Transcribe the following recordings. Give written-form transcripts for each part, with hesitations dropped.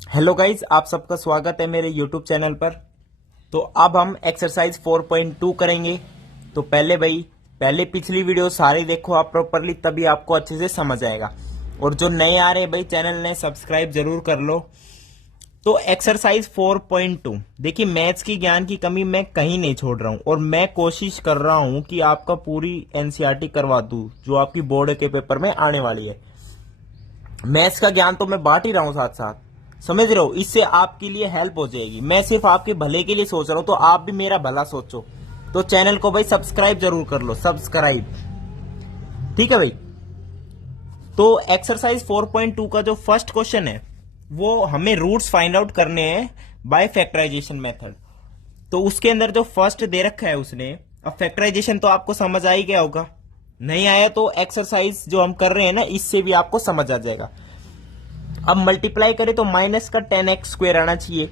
Hello guys, आप सबका स्वागत है मेरे यूट्यूब चैनल पर। तो अब हम एक्सरसाइज 4.2 करेंगे। तो पहले पिछली वीडियो सारी देखो आप प्रॉपरली, तभी आपको अच्छे से समझ आएगा। और जो नए आ रहे हैं भाई, चैनल ने सब्सक्राइब जरूर कर लो। तो एक्सरसाइज 4.2 देखिए, मैथ्स की ज्ञान की कमी मैं कहीं नहीं छोड़ रहा हूं और मैं कोशिश कर रहा हूं कि आपका पूरी एनसीईआरटी करवा दूं जो आपकी बोर्ड के पेपर में आने वाली है। मैथ्स का ज्ञान तो मैं बांट ही रहा हूं साथ साथ, समझ रहे हो। इससे आपके लिए हेल्प हो जाएगी। मैं सिर्फ आपके भले के लिए सोच रहा हूं, तो आप भी मेरा भला सोचो। तो चैनल को भाई सब्सक्राइब जरूर कर लो, सब्सक्राइब, ठीक है भाई। तो एक्सरसाइज 4.2 का जो फर्स्ट क्वेश्चन है वो हमें रूट्स फाइंड आउट करने हैं बाय फैक्टराइजेशन मेथड। तो उसके अंदर जो फर्स्ट दे रखा है उसने, अब फैक्टराइजेशन तो आपको समझ आ ही गया होगा। नहीं आया तो एक्सरसाइज जो हम कर रहे हैं ना, इससे भी आपको समझ आ जाएगा। अब मल्टीप्लाई करें तो माइनस का 10x² आना चाहिए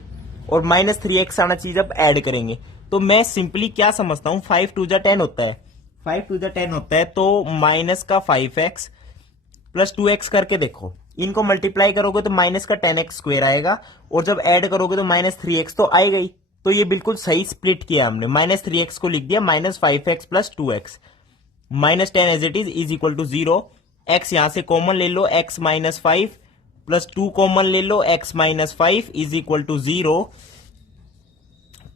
और -3x आना चाहिए जब ऐड करेंगे। तो मैं सिंपली क्या समझता हूं, 5 2 जा 10 होता है, 5 2 जा 10 होता है। तो माइनस का 5x प्लस 2x करके देखो, इनको मल्टीप्लाई करोगे तो माइनस का 10x² आएगा और जब ऐड करोगे तो -3x तो आएगा ही। तो ये बिल्कुल सही स्प्लिट किया हमने, -3x को लिख दिया -5x plus 2x, -10 as it is equal to 0। x यहां से कॉमन ले लो, x -5 प्लस 2 कॉमन ले लो, x -5 इज इक्वल टू 0।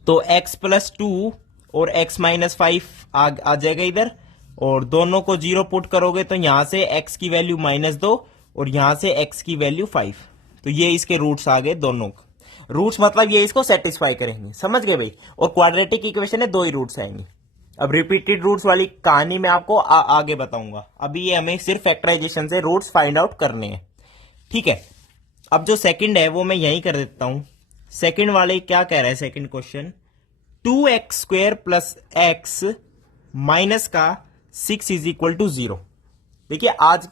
तो x प्लस 2 और x -5 आ जाएगा इधर, और दोनों को 0 पुट करोगे तो यहां से x की वैल्यू -2 और यहां से x की वैल्यू 5। तो ये इसके रूट्स आ गए दोनों। रूट्स मतलब ये इसको सेटिस्फाई करेंगे, समझ गए भाई। और क्वाड्रेटिक इक्वेशन है, 2 ही रूट्स आएंगे। अब रिपीटेड रूट्स वाली कहानी मैं आपको आगे बताऊंगा। अभी ये हमें सिर्फ फैक्टराइजेशन से रूट्स फाइंड आउट करने हैं, ठीक है। अब जो सेकंड है वो मैं यहीं कर देता हूं। सेकंड वाले क्या कह रहा है second question, 2x² plus x minus का 6 इज इक्वल टू 0। देखिए, आज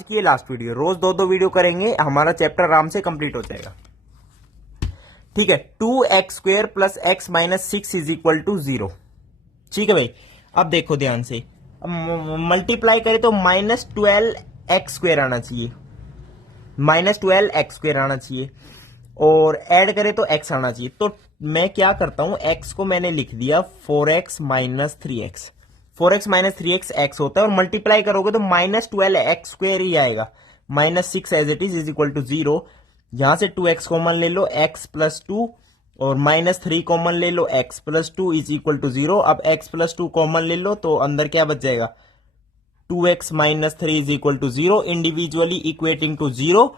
की लास्ट वीडियो, रोज 2-2 वीडियो करेंगे, हमारा चैप्टर आराम से कंप्लीट हो जाएगा, ठीक है। 2x² plus x minus 6 is equal to 0, ठीक है भाई। अब देखो ध्यान से, मल्टीप्लाई करें तो -12x² आना चाहिए, -12x² आना चाहिए, और ऐड करें तो x आना चाहिए। तो मैं क्या करता हूं, x को मैंने लिख दिया 4x minus 3x, 4x minus 3x x होता है, और मल्टीप्लाई करोगे तो -12x² ही आएगा, -6 as it is equal to 0। यहां से 2x कॉमन ले लो, x प्लस 2, और -3 कॉमन ले लो, x plus 2 is equal to 0। अब x प्लस 2 कॉमन ले लो तो अंदर क्या बच जाएगा, 2x minus 3 is equal to 0, individually equating to 0.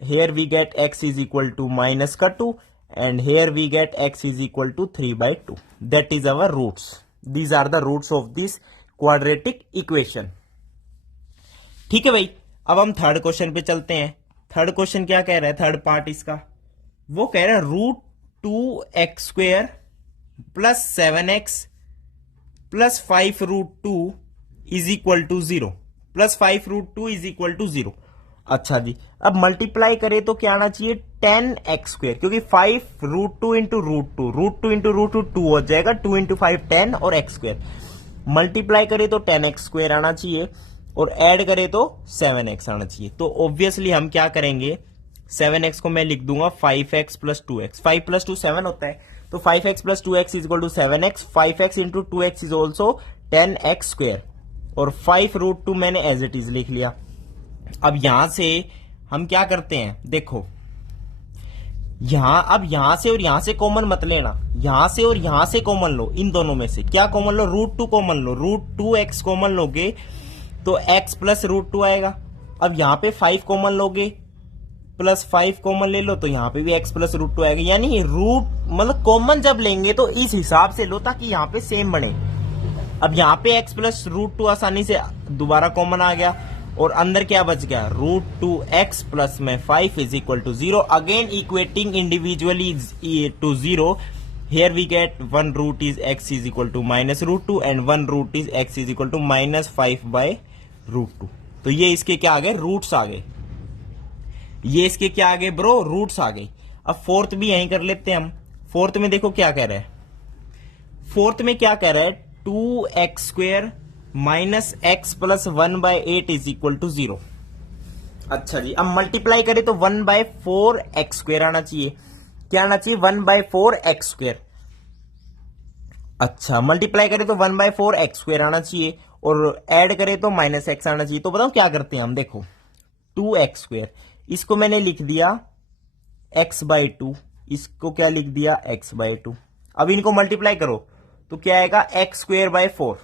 Here we get x is equal to minus का 2, and here we get x is equal to 3/2. That is our roots. These are the roots of this quadratic equation. ठीक है भाई। अब हम third question पे चलते हैं। Third question क्या कह रहा है, थर्ड पार्ट इसका, वो कह रहा है √2x² plus 7x plus 5√2 is equal to 0, plus 5√2 is equal to 0। अच्छा जी, अब मल्टीप्लाई करें तो क्या आना चाहिए, 10x², क्योंकि 5√2 इंटू √2 इंटू √2 हो जाएगा, 2 इंटू 5 10 और x²। मल्टीप्लाई करें तो 10x² आना चाहिए और ऐड करें तो 7x आना चाहिए। तो ऑब्वियसली हम क्या करेंगे, 7x को मैं लिख दूंगा 5x प्लस 2x, 5 प्लस 2 7 होता है, तो 5x plus 2x is equal to 7x, 5x into 2x is also 10x², और 5√2 मैंने एज इट इज लिख लिया। अब यहां से हम क्या करते हैं, देखो अब यहां से और यहां से कॉमन मत लेना, यहां से और यहां से कॉमन लो, इन दोनों में से क्या कॉमन लो, √2 कॉमन लो, √2x कॉमन लोगे तो x प्लस √2 आएगा। अब यहां पे 5 कॉमन लोगे, प्लस 5 कॉमन ले लो तो यहां पे भी x प्लस √2 आएगा। यानी मतलब कॉमन जब लेंगे तो इस हिसाब से लो ताकि यहां पे सेम बने। अब यहां पे x प्लस √2 आसानी से दोबारा कॉमन आ गया, और अंदर क्या बच गया, √2x प्लस में 5 is equal to 0। Again equating individually to 0, here we get 1 root is x is equal to -√2 and 1 root is x is equal to -5/√2। तो ये इसके क्या आ गए, रूट्स आ गए। ये इसके क्या आ गए ब्रो, रूट्स आ गई। अब फोर्थ भी यहीं कर लेते हैं हम। फोर्थ में देखो क्या कह रहा है, फोर्थ में क्या कह रहा है, 2x² minus x plus 1/8 is equal to 0। अच्छा जी, अब मल्टीप्लाई करें तो 1/4 x² आना चाहिए। क्या आना चाहिए? 1/4 x²। अच्छा, मल्टीप्लाई करें तो 1/4 x² आना चाहिए और ऐड करें तो -x आना चाहिए। तो बताओ क्या करते हैं हम, देखो 2x², इसको मैंने लिख दिया x/2, इसको क्या लिख दिया x/2। अब इनको मल्टीप्लाई करो तो क्या आएगा x²/4,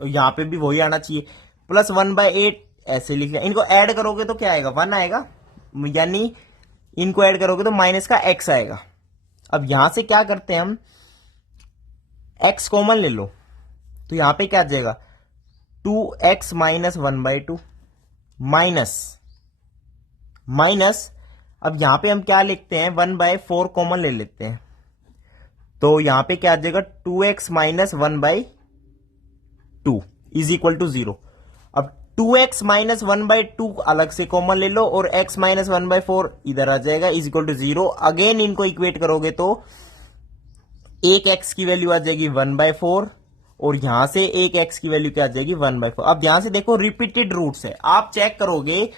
और यहां पे भी वही आना चाहिए, प्लस 1/8 ऐसे लिख लिया। इनको ऐड करोगे तो क्या आएगा? 1 आएगा, यानी इनको ऐड करोगे तो माइनस का x आएगा। अब यहां से क्या करते हैं हम, x कॉमन ले लो तो यहां पे क्या आ जाएगा? 2x - 1/2 minus minus. अब यहां पे हम क्या लिखते हैं? 1/4 कॉमन ले लेते हैं तो यहां पे क्या आ जाएगा? 2x - 1/2 is equal to 0। अब 2x - 1/2 अलग से कॉमन ले लो और x - 1/4 इधर आ जाएगा इज इक्वल टू 0। अगेन इनको इक्वेट करोगे तो एक x की वैल्यू आ जाएगी 1/4 और यहां से एक x की वैल्यू क्या आ जाएगी? 1/4। अब ध्यान से देखो, रिपीटेड रूट्स है, आप चेक करोगे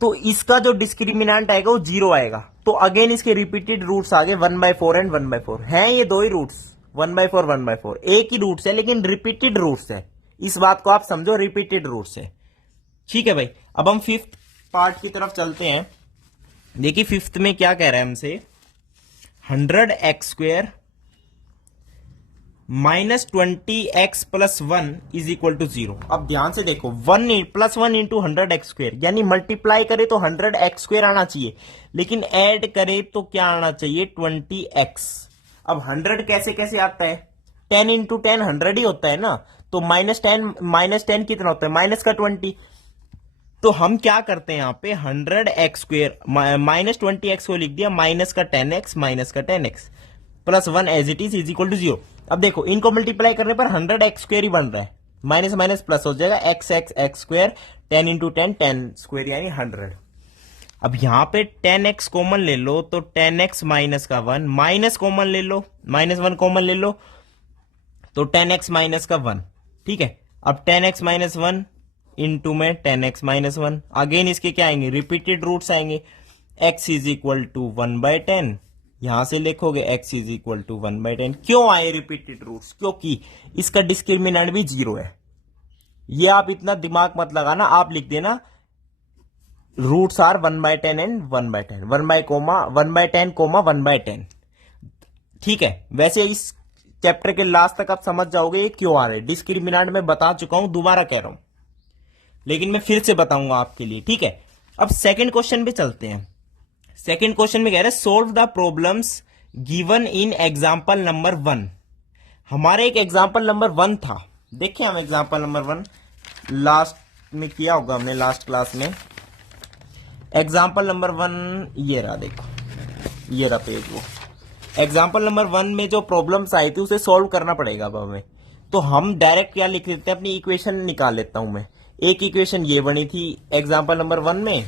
तो इसका जो डिस्क्रिमिनेंट आएगा वो 0 आएगा। तो अगेन इसके रिपीटेड रूट्स आ गए 1/4 एंड 1/4 हैं, ये दो ही रूट्स 1/4 1/4 एक ही रूट्स है लेकिन रिपीटेड रूट्स है। इस बात को आप समझो, रिपीटेड रूट्स है। ठीक है भाई, अब हम फिफ्थ पार्ट की तरफ चलते हैं। देखिए फिफ्थ में क्या कह रहा है हमसे, 100x² -20x + 1 is equal to 0। अब ध्यान से देखो, 1 इंटू 100x² यानी मल्टीप्लाई करे तो 100x² आना चाहिए, लेकिन ऐड करे तो क्या आना चाहिए? 20x। अब 100 कैसे कैसे आता है? 10 इंटू 10 100 ही होता है ना, तो -10 कितना होता है? माइनस का 20। तो हम क्या करते हैं यहाँ पे, 100x² -20x को लिख दिया, माइनस का 10x plus 1 as it is equal to 0। अब देखो इनको मल्टीप्लाई करने पर 100x² ही बन रहा है, माइनस माइनस प्लस हो जाएगा, x², 10 इंटू 10 10² यानी 100। अब यहां पे 10x कॉमन ले लो तो 10x माइनस का 1, माइनस कॉमन ले लो, -1 कॉमन ले लो तो 10x माइनस का 1। ठीक है, अब 10x - 1 इंटू में 10x - 1, अगेन इसके क्या आएंगे? रिपीटेड रूट्स आएंगे। x इज इक्वल टू 1/10, यहां से लिखोगे x इज इक्वल टू 1/10। क्यों आए रिपीटेड रूट्स? क्योंकि इसका डिस्क्रिमिनेंट भी 0 है। ये आप इतना दिमाग मत लगाना, आप लिख देना रूट्स आर 1/10 एंड 1/10, 1/10, 1/10। ठीक है, वैसे इस चैप्टर के लास्ट तक आप समझ जाओगे ये क्यों आ रहे। डिस्क्रिमिनेंट में बता चुका हूं, दोबारा कह रहा हूं, लेकिन मैं फिर से बताऊंगा आपके लिए। ठीक है, अब सेकंड क्वेश्चन पे चलते हैं। सेकंड क्वेश्चन में कह रहे हैं solve the problems given in example number 1। हमारे एक एग्जाम्पल नंबर 1 था, देखिए हम एग्जाम्पल नंबर 1 लास्ट में किया होगा हमने, लास्ट क्लास में। एग्जाम्पल नंबर 1 ये रहा, देखो ये रहा पेज। वो एग्जाम्पल नंबर 1 में जो प्रॉब्लम्स आई थी उसे सॉल्व करना पड़ेगा अब हमें। तो हम डायरेक्ट क्या लिख लेते हैं, अपनी इक्वेशन निकाल लेता हूं मैं। एक इक्वेशन ये बनी थी एग्जाम्पल नंबर 1 में,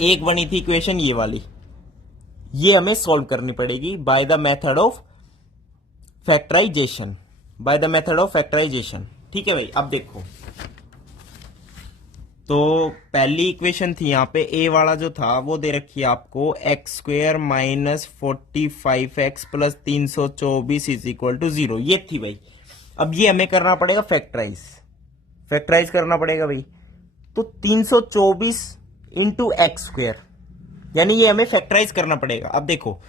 एक बनी थी इक्वेशन ये वाली, ये हमें सॉल्व करनी पड़ेगी by the method of factorisation, by the method of factorisation. ठीक है भाई, अब देखो तो पहली इक्वेशन थी यहाँ पे, ए वाला जो था वो दे रखी है आपको x² - 45x + 324 is equal to 0, ये थी भाई। अब ये हमें करना पड़ेगा फैक्टराइज करना पड़ेगा भाई। तो 324 इंटू x², यानी ये हमें फैक्टराइज करना पड़ेगा। अब देखो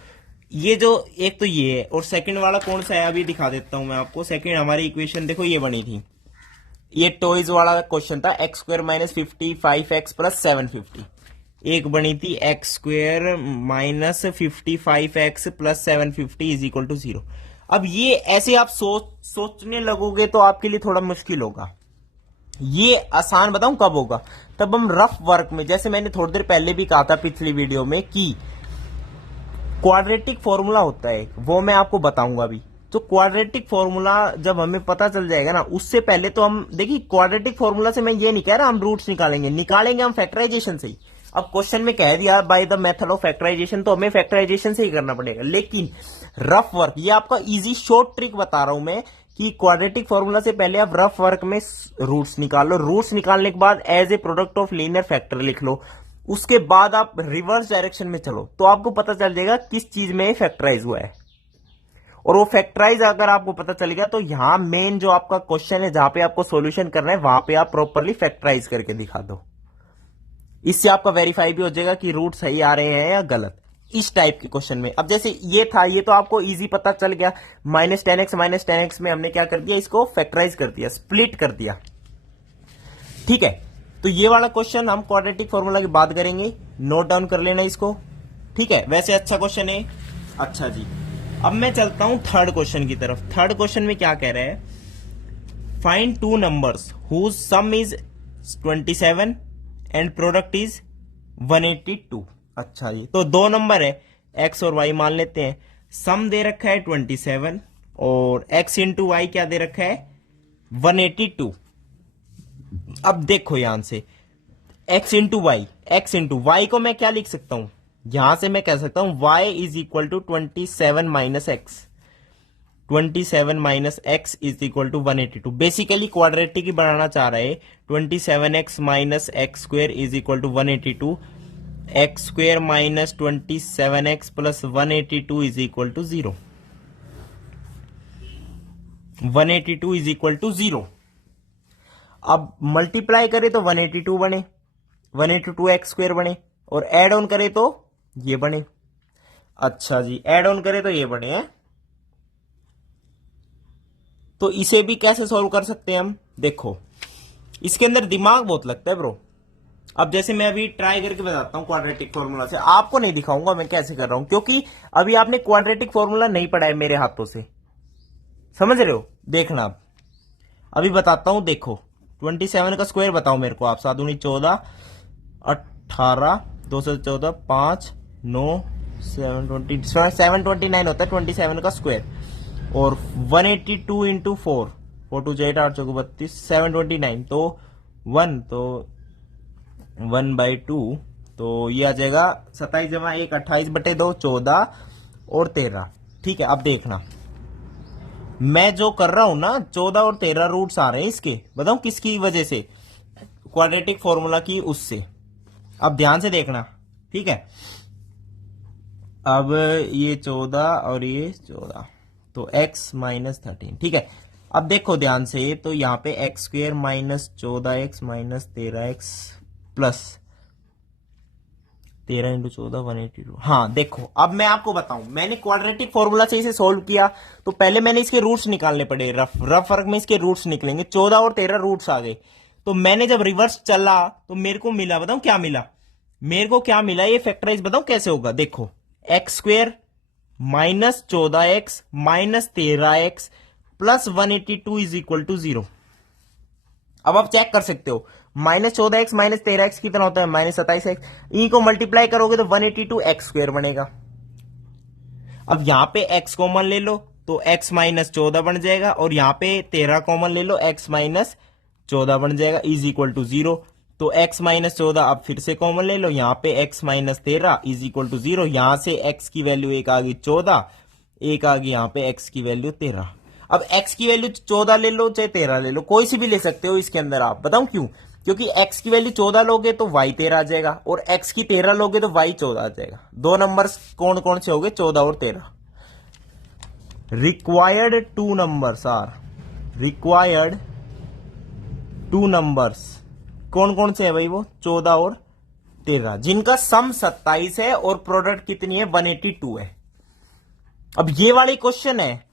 ये जो एक तो ये है और सेकंड वाला कौन सा है अभी दिखा देता हूं मैं आपको। सेकंड हमारी इक्वेशन देखो ये बनी थी, ये टॉयज वाला क्वेश्चन था, x² - 55x + 750। एक बनी थी x² - 55x + 750 is equal to 0। अब ये ऐसे आप सोचने लगोगे तो आपके लिए थोड़ा मुश्किल होगा। ये आसान बताऊं कब होगा, तब हम रफ वर्क में, जैसे मैंने थोड़ी देर पहले भी कहा था पिछली वीडियो में कि क्वाड्रेटिक फॉर्मूला होता है, वो मैं आपको बताऊंगा अभी। तो क्वाड्रेटिक फॉर्मूला जब हमें पता चल जाएगा ना, उससे पहले तो हम देखिए क्वाड्रेटिक फॉर्मूला से मैं ये नहीं कह रहा हम रूट्स निकालेंगे हम फैक्टराइजेशन से ही। अब क्वेश्चन में कह दिया by the method of factorisation, तो हमें फैक्टराइजेशन से ही करना पड़ेगा। लेकिन रफ वर्क, ये आपका इजी शॉर्ट ट्रिक बता रहा हूं मैं कि क्वाड्रेटिक फॉर्मूला से पहले आप रफ वर्क में रूट्स निकाल लो, रूट्स निकालने के बाद as a product of linear factor लिख लो, उसके बाद आप रिवर्स डायरेक्शन में चलो तो आपको पता चल जाएगा किस चीज में फैक्टराइज हुआ है। और वो फैक्टराइज अगर आपको पता चलेगा तो यहां मेन जो आपका क्वेश्चन है जहां पे आपको सॉल्यूशन करना है वहां पे आप प्रॉपरली फैक्टराइज करके दिखा दो। इससे आपका वेरीफाई भी हो जाएगा कि रूट सही आ रहे हैं या गलत, इस टाइप के क्वेश्चन में। अब जैसे ये था, ये तो आपको इजी पता चल गया, -10x में हमने क्या कर दिया, इसको फैक्टराइज कर दिया, स्प्लिट कर दिया। ठीक है, तो ये वाला क्वेश्चन हम क्वाड्रेटिक फॉर्मूला की बात करेंगे, नोट डाउन कर लेना इसको। ठीक है, वैसे अच्छा क्वेश्चन है। अच्छा जी, अब मैं चलता हूं थर्ड क्वेश्चन की तरफ। थर्ड क्वेश्चन में क्या कह रहा है, find two numbers whose sum is 27 and product is 182। अच्छा जी, तो दो नंबर है x और y मान लेते हैं। सम दे रखा है 27 और x इंटू वाई क्या दे रखा है 182। अब देखो यहां से x इंटू वाई को मैं क्या लिख सकता हूं, यहां से मैं कह सकता हूं y is equal to 27 minus x, 27 minus x is equal to 182। Basically quadratic ही बनाना चाह रहे हैं। 27x minus x square is equal to 182, x square minus 27x plus 182 is equal to 0, 182 is equal to 0। अब multiply करें तो 182 बने, 182 x square बने, और एड ऑन करें तो ये बने। अच्छा जी, एड ऑन करें तो ये बने हैं। तो इसे भी कैसे सॉल्व कर सकते हैं हम, देखो इसके अंदर दिमाग बहुत लगता है ब्रो। अब जैसे मैं अभी ट्राई करके बताता हूं क्वाड्रेटिक फॉर्मूला से, आपको नहीं दिखाऊंगा मैं कैसे कर रहा हूं, क्योंकि अभी आपने क्वाड्रेटिक फॉर्मूला नहीं पढ़ा है मेरे हाथों से, समझ रहे हो। देखना अब अभी बताता हूं, देखो 27 का स्क्वायर बताओ मेरे को आप, 7 दूनी 14, 18, 2 से 14, 5, 9, 729 होता है 27 का स्क्वायर, और 182 इंटू 4, 4 2 8 8 चौको 32, 729, तो 1 तो 1/2, तो ये आ जाएगा 27 जमा 1 28/2, 14 और 13। ठीक है, अब देखना मैं जो कर रहा हूं ना, 14 और 13 रूट्स आ रहे हैं इसके, बताऊं किसकी वजह से, क्वाड्रेटिक फॉर्मूला की उससे। अब ध्यान से देखना, ठीक है। अब ये 14 और ये 14, तो x माइनस 13। ठीक है, अब देखो ध्यान से, तो यहाँ पे x square minus 14x minus 13x plus 13 into 14 182। हाँ देखो, अब मैं आपको बताऊं, मैंने क्वाड्रेटिक फॉर्मूला से इसे सोल्व किया तो पहले मैंने इसके रूट्स निकालने पड़े, रफ वर्क में इसके रूट्स निकलेंगे। 14 और 13 रूट्स आ गए, तो मैंने जब रिवर्स चला तो मेरे को मिला, बताऊं क्या मिला, मेरे को क्या मिला, ये फैक्टराइज बताऊं कैसे होगा। देखो X square minus 14x minus 13x plus 182 is equal to 0। अब आप चेक कर सकते हो, -14x माइनस 13x कितना होता है, -27x। ई को मल्टीप्लाई करोगे तो 182 एक्स स्क्वेयर बनेगा। अब यहां पे x कॉमन ले लो तो x माइनस 14 बन जाएगा, और यहां पे 13 कॉमन ले लो, x माइनस 14 बन जाएगा, इज इक्वल टू 0। तो x माइनस 14 अब फिर से कॉमन ले लो, यहां पे x minus 13 is equal to 0। यहां से x की वैल्यू एक आ गई 14, एक आ गई यहां पे x की वैल्यू 13। अब x की वैल्यू 14 ले लो चाहे 13 ले लो, कोई सी भी ले सकते हो इसके अंदर आप, बताऊं क्यों, क्योंकि x की वैल्यू 14 लोगे तो y 13 आ जाएगा, और x की 13 लोगे तो y 14 आ जाएगा। दो नंबर्स कौन कौन से हो गए, 14 और 13। Required two numbers are, required two numbers कौन कौन से है भाई, वो 14 और 13, जिनका सम 27 है और प्रोडक्ट कितनी है 182 है। अब ये वाले क्वेश्चन है,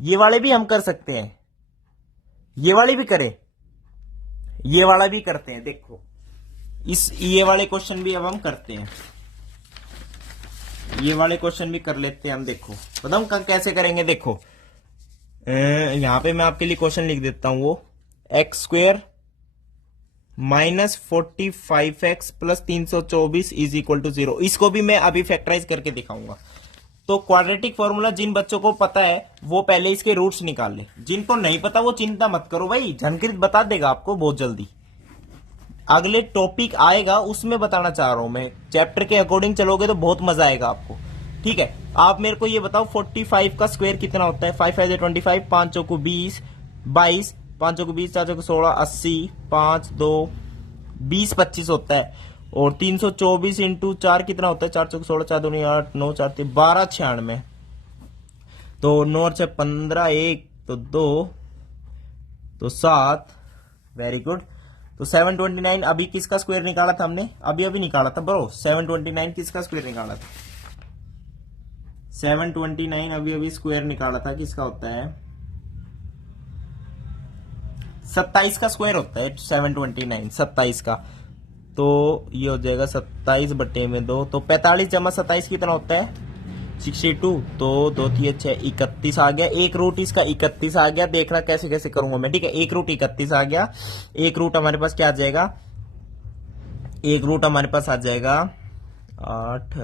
ये वाले भी हम कर सकते हैं, ये वाले भी करें, ये वाला भी करते हैं। देखो इस ये वाले क्वेश्चन भी अब हम करते हैं, ये वाले क्वेश्चन भी कर लेते हैं हम। देखो बताऊं कैसे करेंगे, देखो यहां पे मैं आपके लिए क्वेश्चन लिख देता हूं, वो X square minus 45x plus 324 is equal to 0। इसको भी मैं अभी फैक्टराइज करके दिखाऊंगा। तो क्वाड्रेटिक फॉर्मूला जिन बच्चों को पता है वो पहले इसके रूट्स निकाल ले, जिनको नहीं पता वो चिंता मत करो भाई, झनकृत बता देगा आपको बहुत जल्दी। अगले टॉपिक आएगा उसमें बताना चाह रहा हूं मैं, चैप्टर के अकॉर्डिंग चलोगे तो बहुत मजा आएगा आपको। ठीक है, आप मेरे को ये बताओ 45 का स्क्वायर कितना होता है? 5 5 25, 5 चौको 20, 22, 5 चौको 20, 4 चौको 16, 80, 5 2 20 25 होता है। और 324 इंटू 4 कितना होता है? 4 चौको 16, 4 दूनी 8, 9 4 3 12 96। तो 9 से 15, 1 तो 2 तो 7। Very good. तो 729 अभी किसका स्क्वायर निकाला था हमने? अभी निकाला था ब्रो। 729 किसका स्क्वायर निकाला था? 729 अभी स्क्वायर निकाला था, किसका होता है? 27 का स्क्वायर होता है 729, 27 का। तो ये हो जाएगा 27 बटे में 2, तो 45 जमा 27 कितना होता है? 62। तो 2 3 6 31 आ गया। एक रूट इसका 31 आ गया। देखना कैसे कैसे करूंगा मैं, ठीक है। एक रूट 31 आ गया। एक रूट हमारे पास क्या आ जाएगा? एक रूट हमारे पास आ जाएगा 8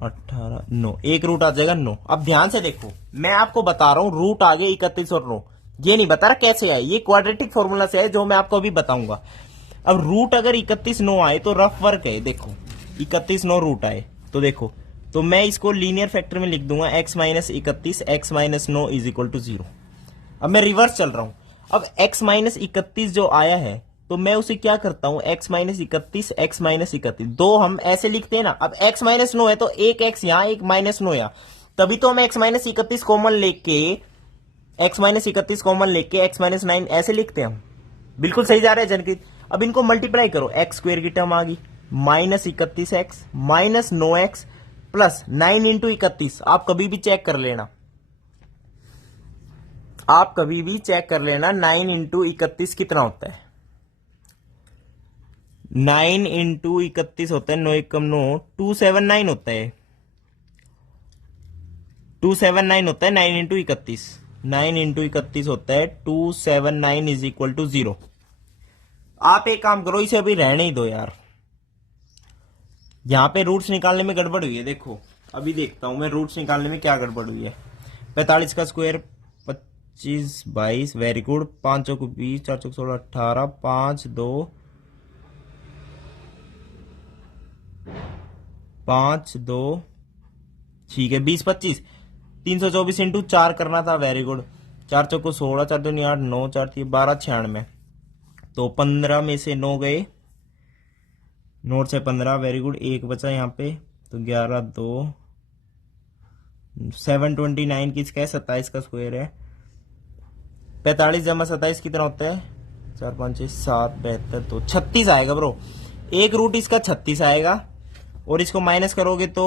18 9। एक रूट आ जाएगा 9। अब ध्यान से देखो, मैं आपको बता रहा हूं रूट आ गए 31 और 9। ये नहीं बता रहा कैसे आए, ये क्वाड्रेटिक फॉर्मूला से है जो मैं आपको अभी बताऊंगा। अब रूट अगर 31 9 आए तो रफ वर्क है। देखो 31 9 रूट आए तो देखो, तो मैं इसको लीनियर फैक्टर में लिख दूंगा x minus 31 x minus 9 is equal to 0। अब मैं रिवर्स चल रहा हूं। अब x माइनस 31 जो आया है तो मैं उसे क्या करता हूं? x माइनस 31 x माइनस 31 दो हम ऐसे लिखते हैं ना। अब x माइनस 9 है तो एक x यहां एक माइनस 9 यहां, तभी तो हम x माइनस 31 कॉमन लेके x माइनस 31 कॉमन लेके x माइनस 9 ऐसे लिखते हैं हम। बिल्कुल सही जा रहा है जनकित। अब इनको मल्टीप्लाई करो, एक्स स्क्वायर की टर्म आ गई, minus 31x minus 9x plus 9 into 31। आप कभी भी चेक कर लेना, आप कभी भी चेक कर लेना 9 इंटू 31 कितना होता है? 9 इंटू 31 होता है 9 एकम 9, 279 होता है। 279 होता है 9 इंटू 31। 9 इंटू 31 होता है 279 इज इक्वल टू 0। आप एक काम करो, इसे अभी रहने ही दो यार। यहां पे रूट्स निकालने में गड़बड़ हुई है। देखो अभी देखता हूं मैं रूट्स निकालने में क्या गड़बड़ हुई है। 45 का स्क्वायर 25 22, वेरी गुड। 5 चौक 20, 4 चौक 16 18, 5 2 5 2 ठीक है 20 25। 324 इंटू 4 करना था, वेरी गुड। 4 चौको 16, 4 दूनी 8, 9 4 3 12 96। तो 15 में से 9 गए, 9 से 15, वेरी गुड। एक बचा यहाँ पे तो 11 2 729 किसका है? 27 का स्क्वायर है। 45 जमा 27 कितना होता है? 4 5 6 7 72 तो 36 आएगा ब्रो। एक रूट इसका 36 आएगा और इसको माइनस करोगे तो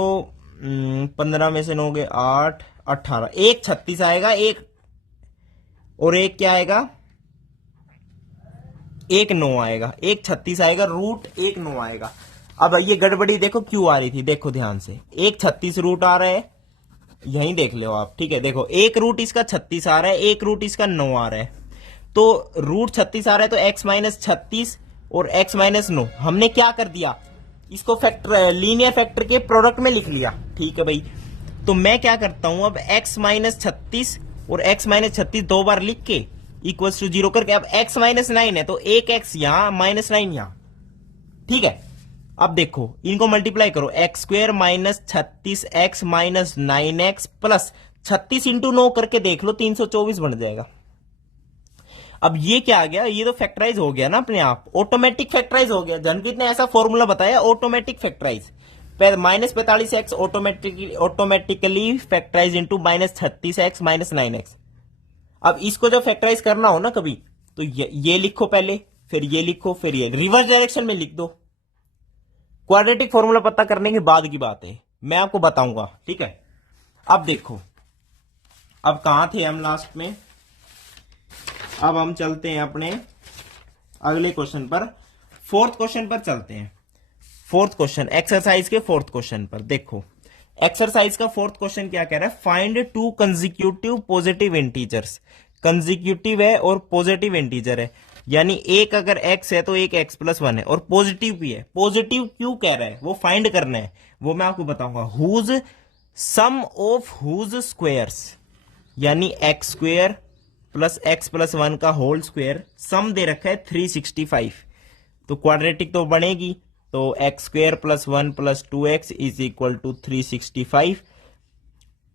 15 में से 9 गए 8 18, एक 36 आएगा। एक और एक क्या आएगा? एक 9 आएगा। एक 36 आएगा, रूट एक 9 आएगा। अब ये गड़बड़ी देखो क्यों आ रही थी, देखो ध्यान से। एक 36 रूट आ रहा है, यहीं देख लो आप, ठीक है। देखो एक रूट इसका 36 आ रहा है, एक रूट इसका 9 आ रहा है। तो रूट 36 आ रहा है तो x माइनस 36 और x माइनस 9 हमने क्या कर दिया? इसको फैक्टर लीनियर फैक्टर के प्रोडक्ट में लिख लिया, ठीक है भाई। तो मैं क्या करता हूं, अब x माइनस 36 और x माइनस 36 दो बार लिख के इक्वल्स टू 0 करके, अब x माइनस 9 है तो एक x यहां माइनस 9 यहां, ठीक है। अब देखो इनको मल्टीप्लाई करो, x square minus 36x minus 9x plus 36 into 9 करके देख लो 324 बन जाएगा। अब ये क्या आ गया? ये तो फैक्टराइज हो गया ना अपने आप, ऑटोमेटिक फैक्टराइज हो गया। जनकित ने ऐसा फॉर्मूला बताया, automatic factorise. Minus 45x automatically factorise into minus 36x minus 9x। अब इसको जब फैक्टराइज करना हो ना कभी, तो ये लिखो पहले, फिर ये लिखो, फिर ये रिवर्स डायरेक्शन में लिख दो। क्वाड्रेटिक फॉर्मूला पता करने के बाद की बात है, मैं आपको बताऊंगा, ठीक है। अब देखो, अब कहां थे हम लास्ट में? अब हम चलते हैं अपने अगले क्वेश्चन पर, फोर्थ क्वेश्चन पर चलते हैं। फोर्थ क्वेश्चन एक्सरसाइज के फोर्थ क्वेश्चन पर देखो, एक्सरसाइज का फोर्थ क्वेश्चन क्या कह रहा है? Find to consecutive positive integers. Consecutive है और पॉजिटिव इंटीजर है, यानी एक अगर x है तो एक x प्लस 1 है और पॉजिटिव भी है। पॉजिटिव क्यों कह रहा है वो फाइंड करना है, वो मैं आपको बताऊंगा। Whose sum of whose squares, यानी x square plus x plus 1 का होल स्क्वायर, सम दे रखा है 365। तो क्वाड्रेटिक तो बनेगी, तो x square plus 1 plus 2x is equal to 365।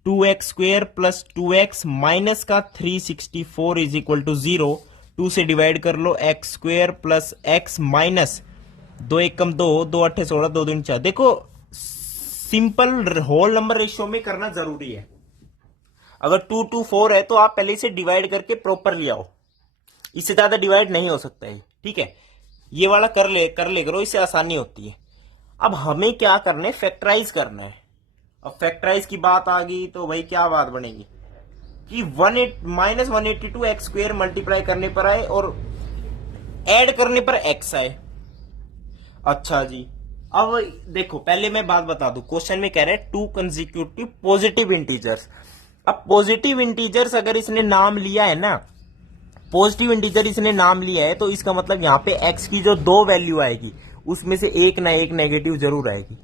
2x square plus 2x minus का 364 इज इक्वल टू 0। 2 से डिवाइड कर लो, x square plus x minus 2 एक कम 2, 2 अट्ठे 16, 2 दूनी 4। देखो सिंपल होल नंबर रेशियो में करना जरूरी है। अगर 2 2 4 है तो आप पहले से डिवाइड करके प्रॉपर ले आओ, इससे ज्यादा डिवाइड नहीं हो सकता है। ठीक है, ये वाला कर ले करो, इससे आसानी होती है। अब हमें क्या करना है, फैक्टराइज करना है। अब फैक्टराइज की बात आ गई तो भाई क्या बात बनेगी कि -182 एक्स स्क्वेयर मल्टीप्लाई करने पर आए और ऐड करने पर एक्स आए। अच्छा जी, अब देखो पहले मैं बात बता दूं, क्वेश्चन में कह रहे हैं 2 कंसेक्यूटिव पॉजिटिव इंटीजर्स। अब पॉजिटिव इंटीजर्स अगर इसने नाम लिया है ना, पॉजिटिव इंटीजर इसने नाम लिया है, तो इसका मतलब यहां पे x की जो 2 वैल्यू आएगी उसमें से एक ना एक नेगेटिव जरूर आएगी।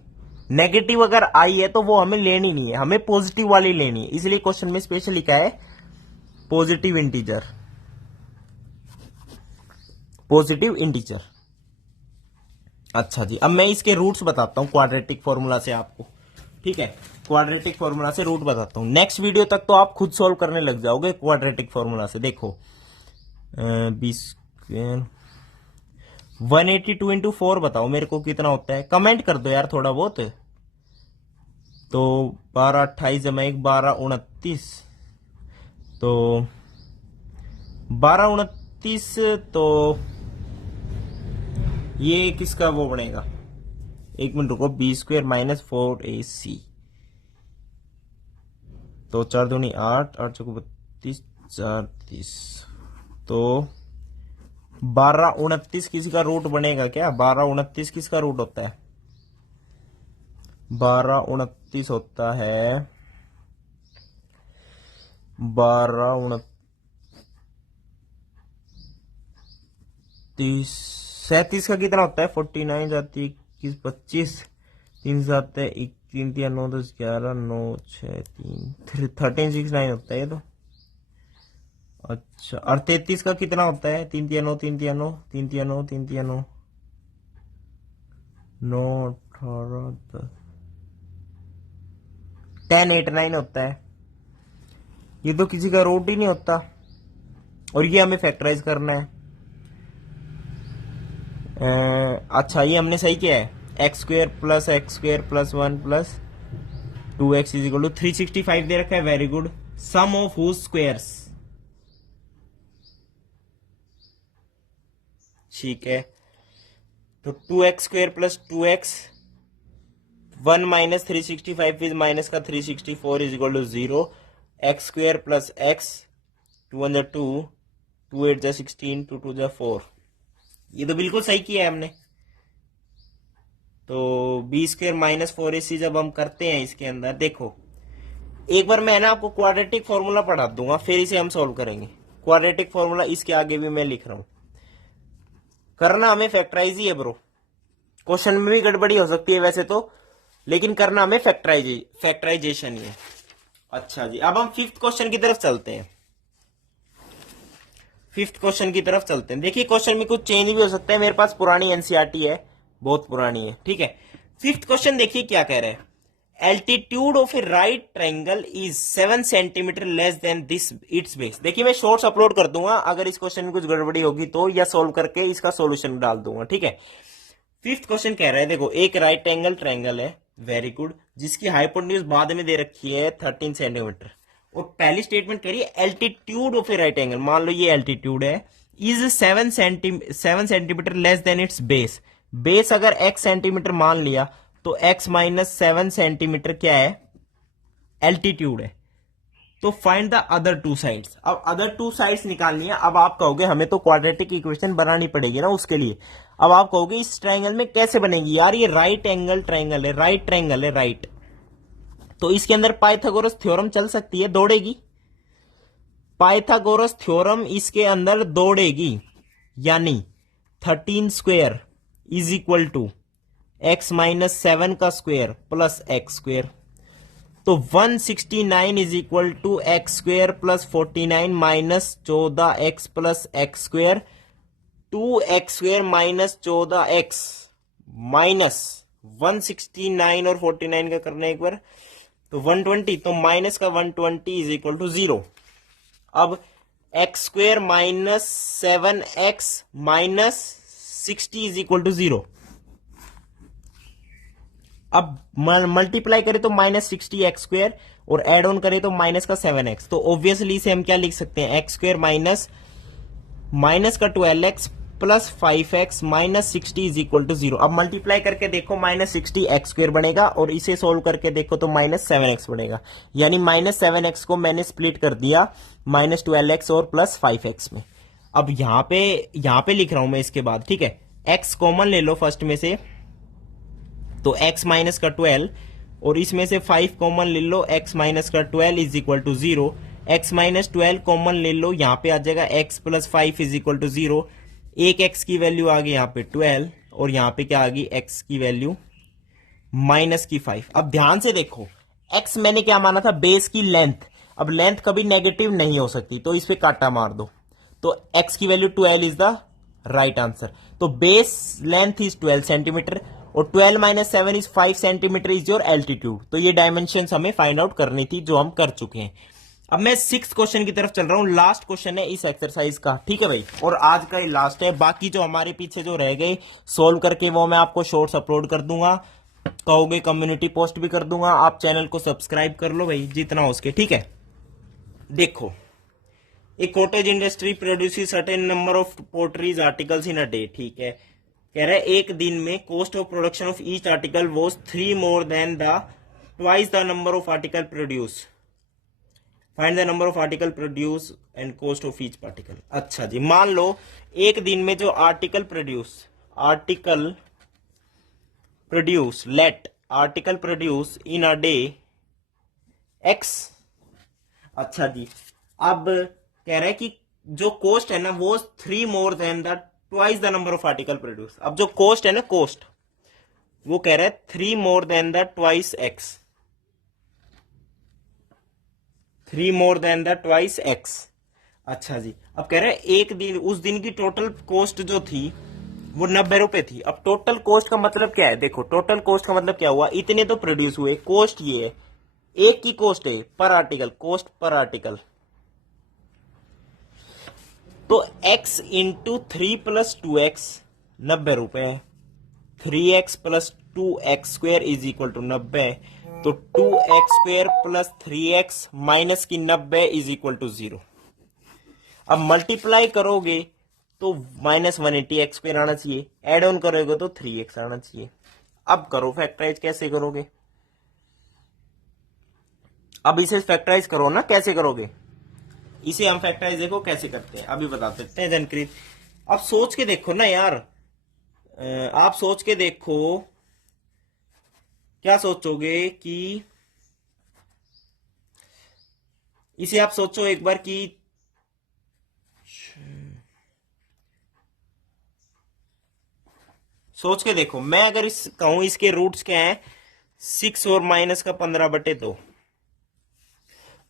नेगेटिव अगर आई है तो वो हमें लेनी नहीं है, हमें पॉजिटिव वाली लेनी है। इसलिए क्वेश्चन में स्पेशल लिखा है पॉजिटिव इंटीजर, पॉजिटिव इंटीजर। अच्छा जी, अब मैं इसके रूट्स बताता हूं क्वाड्रेटिक फॉर्मूला से आपको। ठीक है, क्वाड्रेटिक फॉर्मूला से रूट बताता हूं। नेक्स्ट वीडियो तक तो आप खुद सॉल्व करने लग जाओगे क्वाड्रेटिक फॉर्मूला से। देखो बी स्क्वायर 182 इंटू 4 बताओ मेरे को कितना होता है, कमेंट कर दो यार थोड़ा बहुत। तो 12 28 जमा 1 12 29, तो 12 29, तो ये किसका वो बनेगा, एक मिनट रुको, बी स्क्वेयर माइनस 4ac, तो 4 दूनी 8, 8 चौको 32, 4 30, तो 12 29 किसी का रूट बनेगा क्या? 12 29 किसका रूट होता है? 12 29 होता है 12 29 37 का कितना होता है? 49 जाती 21 25 3 7 1 3 3 9 10 11 9 6 3 13 6 9 होता है ये तो। अच्छा, और 33 का कितना होता है? 3 3 9 3 3 9 3 3 9 3 3 9 9 18 10 8 9 होता है। ये तो किसी का रूट ही नहीं होता, और ये हमें फैक्टराइज करना है। अच्छा, ये हमने सही किया है, x square plus 1 plus 2x is equal to 365 दे रखा है। Very good. Sum of whose squares, ठीक है, तो 2x square plus 2x 1 minus 365 is minus का 364 is equal to 0। X square plus x 2 1 2 2 8 16 2 2 4, ये तो बिल्कुल सही किया है हमने। तो बी स्क्वेयर माइनस 4ac जब हम करते हैं इसके अंदर, देखो एक बार मैं ना आपको क्वाड्रेटिक फॉर्मूला पढ़ा दूंगा, फिर इसे हम सॉल्व करेंगे। क्वाड्रेटिक फॉर्मूला इसके आगे भी मैं लिख रहा हूं, करना हमें फैक्टराइज ही है ब्रो। क्वेश्चन में भी गड़बड़ी हो सकती है वैसे तो, लेकिन करना हमें फैक्टराइजेशन ही है। अच्छा जी, अब हम फिफ्थ क्वेश्चन की तरफ चलते हैं। देखिए क्वेश्चन में कुछ चेंज भी हो सकता है, मेरे पास पुरानी एनसीईआरटी है, बहुत पुरानी है। ठीक है, फिफ्थ क्वेश्चन देखिए क्या कह रहे हैं। Altitude of A right triangle is 7 centimetre less than this it's base. देखिए मैं शॉर्ट्स अपलोड कर दूंगा, अगर इस क्वेश्चन में कुछ गड़बड़ी होगी तो, या सोल्व करके इसका सॉल्यूशन डाल दूंगा। ठीक है, फिफ्थ क्वेश्चन कह रहा है, देखो एक राइट एंगल ट्रायंगल है, वेरी गुड, जिसकी हाइपोटेन्यूज बाद में दे रखी है 13 सेंटीमीटर, और पहली स्टेटमेंट करिए altitude of A right angle, मान लो ये एल्टीट्यूड है, is 7 centimetre less than it's base. Base अगर x सेंटीमीटर मान लिया तो x माइनस 7 सेंटीमीटर क्या है? एल्टीट्यूड है। तो find the other two sides. अब अदर टू साइड्स निकालनी है। अब आप कहोगे हमें तो क्वाड्रेटिक इक्वेशन बनानी पड़ेगी ना उसके लिए। अब आप कहोगे इस ट्रायंगल में कैसे बनेगी यार, ये राइट एंगल ट्रायंगल है, राइट ट्रायंगल है, राइट, तो इसके अंदर पाइथागोरस थ्योरम चल सकती है, दौड़ेगी। पाइथागोरस थ्योरम इसके अंदर दौड़ेगी, यानी 13 square is equal to x minus 7 का स्क्वेयर प्लस एक्स स्क्वेयर, तो 169 is equal to x square plus 49 minus 14x plus x square, 2x square minus 14x minus 169 और 49 का करना है एक बार, तो 120, तो माइनस का 120 इज इक्वल टू 0। अब x square minus 7x minus 60 is equal to 0। अब मल्टीप्लाई करें तो माइनस 60 एक्स स्क्वेयर, और एड ऑन करें तो माइनस का 7x, तो ऑब्वियसली इसे हम क्या लिख सकते हैं, एक्स स्क्वेयर माइनस का 12x plus 5x minus 60 is equal to 0। अब मल्टीप्लाई करके देखो माइनस 60 एक्स स्क्वेयर बनेगा, और इसे सोल्व करके देखो तो माइनस 7x बनेगा, यानी माइनस 7x को मैंने स्प्लिट कर दिया माइनस 12x और प्लस 5x में। अब यहां पे लिख रहा हूं मैं इसके बाद, ठीक है, x कॉमन ले लो फर्स्ट में से, तो x माइनस का 12, और इसमें से 5 कॉमन ले लो, x माइनस का 12 is equal to 0। x minus 12 common ले लो, यहां पे आ जाएगा x plus 5 is equal to 0। एक x की वैल्यू आ गई यहां पे 12, और यहां पे क्या आ गई, x की वैल्यू माइनस की 5। अब ध्यान से देखो, x मैंने क्या माना था, बेस की लेंथ। अब लेंथ कभी नेगेटिव नहीं हो सकती, तो इस पे काटा मार दो, तो x की value 12 is the right answer. तो बेस लेंथ इज 12 सेंटीमीटर, और 12 minus 7 is 5 centimetre is your altitude. तो ये डायमेंशन हमें फाइंड आउट करनी थी, जो हम कर चुके हैं। अब मैं 6th क्वेश्चन की तरफ चल रहा हूं, लास्ट क्वेश्चन है इस एक्सरसाइज का, ठीक है भाई, और आज का ही लास्ट है। बाकी जो हमारे पीछे जो रह गए सोल्व करके, वो मैं आपको शॉर्ट्स अपलोड कर दूंगा, कहोगे कम्युनिटी पोस्ट भी कर दूंगा। आप चैनल को सब्सक्राइब कर लो भाई, जितना हो सके, ठीक है। देखो, a cottage industry produces certain number of potteries articles in a day, ठीक है। कह रहा है एक दिन में cost of production of each article was 3 more than the twice the number of article produce, find the number of article produce and cost of each particle. अच्छा जी, मान लो एक दिन में जो article produce in a day x. अच्छा जी, अब कह रहा है कि जो कॉस्ट है ना वो 3 more than the twice the number of article produce. अब जो कॉस्ट है ना, कॉस्ट वो कह रहा है 3 more than the twice x, 3 more than the twice x. अच्छा जी, अब कह रहा है एक दिन, उस दिन की टोटल कॉस्ट जो थी वो 90 रुपए थी। अब टोटल कॉस्ट का मतलब क्या है, देखो टोटल कॉस्ट का मतलब क्या हुआ, इतने तो प्रोड्यूस हुए, कॉस्ट ये है, एक की कॉस्ट है per article, cost per article, तो x इंटू 3 प्लस 2x 90 रुपए, 3x plus 2x square is equal to 90, तो 2x square plus 3x minus की 90 इज इक्वल टू 0। अब मल्टीप्लाई करोगे तो माइनस 180 एक्स स्क्वेयर आना चाहिए, एड ऑन करोगे तो 3x आना चाहिए। अब करो फैक्टराइज, कैसे करोगे, अब इसे फैक्टराइज करो ना, कैसे करोगे इसे, हम फैक्टराइज देखो कैसे करते हैं, अभी बता देते हैं जनकृत। अब सोच के देखो ना यार, आप सोच के देखो, क्या सोचोगे कि इसे आप सोचो एक बार कि सोच के देखो, मैं अगर इस कहूं इसके रूट्स क्या हैं, 6 और माइनस का 15/2,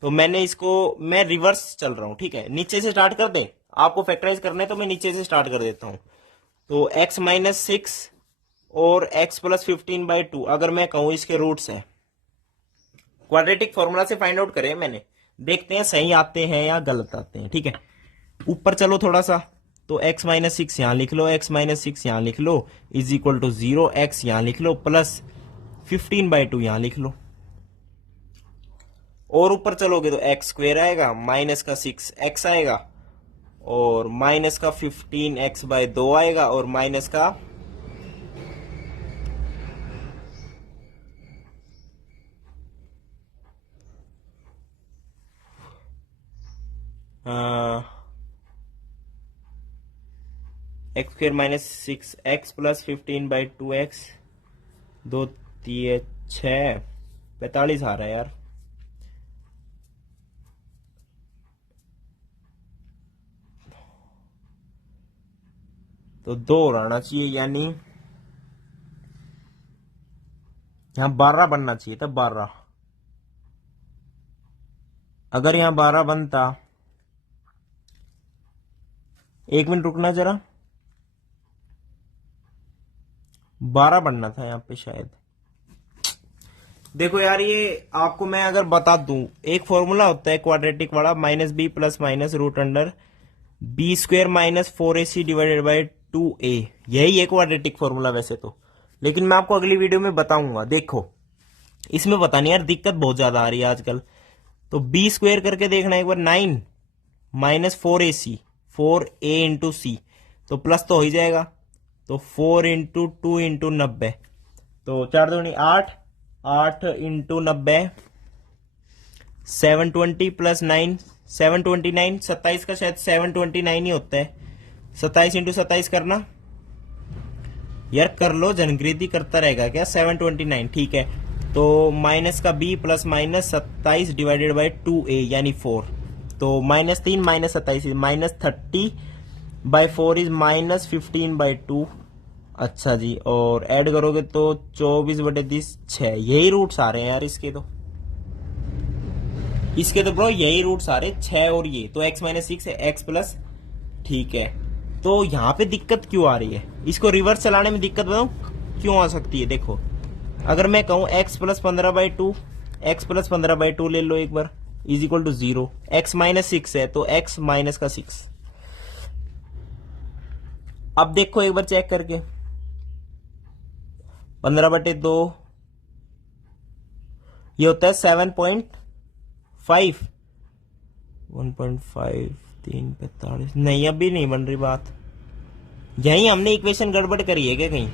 तो मैंने इसको, मैं रिवर्स चल रहा हूं, ठीक है, नीचे से स्टार्ट कर दे, आपको फैक्टराइज करना है तो मैं नीचे से स्टार्ट कर देता हूं। तो x माइनस 6 और x प्लस 15/2 अगर मैं कहूं इसके रूट्स हैं, क्वाड्रेटिक फॉर्मूला से फाइंड आउट करें मैंने, देखते हैं सही आते हैं या गलत आते हैं, ठीक है। ऊपर चलो थोड़ा सा, तो x माइनस 6 यहां लिख लो, x माइनस 6 यहां लिख लो, इज इक्वल टू 0, x यहां लिख लो, प्लस 15/2 यहां लिख लो, और ऊपर चलोगे तो एक्स स्क्वेयर आएगा, माइनस का 6x आएगा, और माइनस का 15x/2 आएगा, और माइनस का x square minus 6x plus 15/2x, 2 3 6 45 आ रहा है यार, तो 2 और आना चाहिए, यानी यहां 12 बनना चाहिए था, 12। अगर यहां 12 बनता, 1 मिनट रुकना जरा, 12 बनना था यहाँ पे शायद। देखो यार, ये आपको मैं अगर बता दूं, एक फॉर्मूला होता है क्वाड्रेटिक वाला, minus b plus minus root under b square minus 4ac divided by 2a। यही है क्वाड्रेटिक फॉर्मूला वैसे तो, लेकिन मैं आपको अगली वीडियो में बताऊंगा। देखो इसमें पता नहीं यार, दिक्कत बहुत ज्यादा आ रही है आजकल। तो बी स्क्वायर करके देखना एक बार, 9 माइनस 4ac, 4a इंटू सी, तो प्लस तो हो ही जाएगा। तो 4 इंटू 2 इंटू 90, तो 4 दूनी 8, 8 इंटू 90, 720 प्लस 9, 729, 27 का शायद 729 ही होता है। 27 इंटू 27 करना यार, कर लो, जनगृति करता रहेगा क्या। 729 ठीक है। तो माइनस का b plus minus 27 divided by 2a यानी 4, तो minus 3 minus 27 minus 30 by 4 is minus 15 by 2। अच्छा जी, और ऐड करोगे तो 24/30 6। यही रूट्स आ रहे हैं यार इसके तो ब्रो यही रूट्स आ रहे 6 और ये तो x माइनस 6 है, x प्लस, ठीक है। तो यहाँ पे दिक्कत क्यों आ रही है, इसको रिवर्स चलाने में दिक्कत बताऊं क्यों आ सकती है। देखो अगर मैं कहूं x प्लस 15/2, x प्लस 15/2 ले लो एक बार, is equal to 0। x minus 6 है तो x माइनस का 6। अब देखो एक बार चेक करके, 15/2 ये होता है 7.5, 1.5, 345। नहीं अभी नहीं बन रही बात, यही हमने इक्वेशन गड़बड़ करी है क्या कहीं।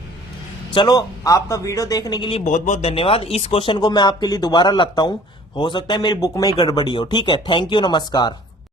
चलो, आपका वीडियो देखने के लिए बहुत बहुत धन्यवाद। इस क्वेश्चन को मैं आपके लिए दोबारा लाता हूं, हो सकता है मेरी बुक में ही गड़बड़ी हो। ठीक है, थैंक यू, नमस्कार।